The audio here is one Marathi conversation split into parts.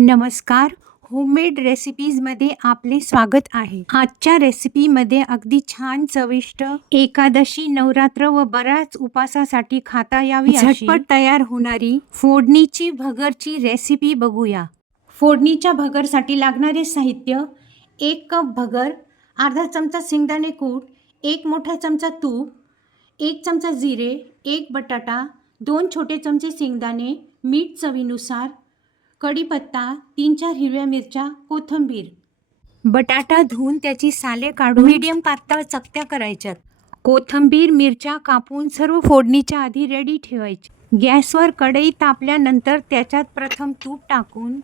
नमस्कार. होममेड रेसिपीजमध्ये आपले स्वागत आहे. आजच्या रेसिपीमध्ये अगदी छान चविष्ट एकादशी नवरात्र व बऱ्याच उपासासाठी खाता यावी झटपट तयार होणारी फोडणीची भगरची रेसिपी बघूया. फोडणीच्या भगरसाठी लागणारे साहित्य एक कप भगर अर्धा चमचा शेंगदाणे कूट एक मोठा चमचा तूप एक चमचा जिरे एक बटाटा दोन छोटे चमचे शेंगदाणे मीठ चवीनुसार कढीपत्ता तीन चार हिरव्या मिरच्या कोथिंबीर. बटाटा धुवून त्याची साले काढून मीडियम पातळ चकत्या करायच्यात. कोथिंबीर मिरच्या कापून सर्व फोडणीच्या आधी रेडी ठेवायची. गॅसवर कढई तापल्यानंतर त्याच्यात प्रथम तूप टाकून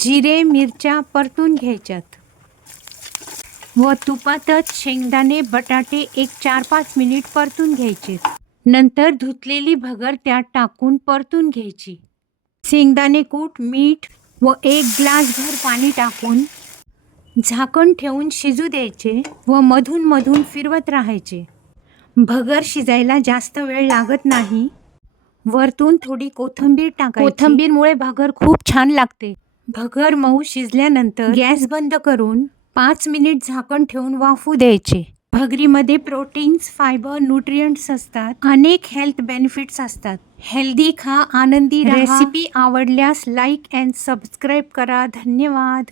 जिरे मिरच्या परतून घ्यायच्यात. व तुपातच शेंगदाणे बटाटे एक चार पाच मिनिट परतून घ्यायचे नंतर धुतलेली भगर त्यात टाकून परतून घ्यायची. शेंगदाणे कूट मीठ व एक ग्लासभर पाणी टाकून झाकण ठेवून शिजू द्यायचे व मधून मधून फिरवत राहायचे. भगर शिजायला जास्त वेळ लागत नाही. वरतून थोडी कोथिंबीर टाकायची. कोथिंबीरमुळे भगर खूप छान लागते. भगर मऊ शिजल्यानंतर गॅस बंद करून पाच मिनिट झाकण ठेवून वाफू द्यायचे. भगरीमध्ये प्रोटीन्स फायबर न्यूट्रियंट्स असतात. अनेक हेल्थ बेनिफिट्स असतात. हेल्दी खा आनंदी रेसिपी आवडल्यास लाईक अँड सबस्क्राईब करा. धन्यवाद.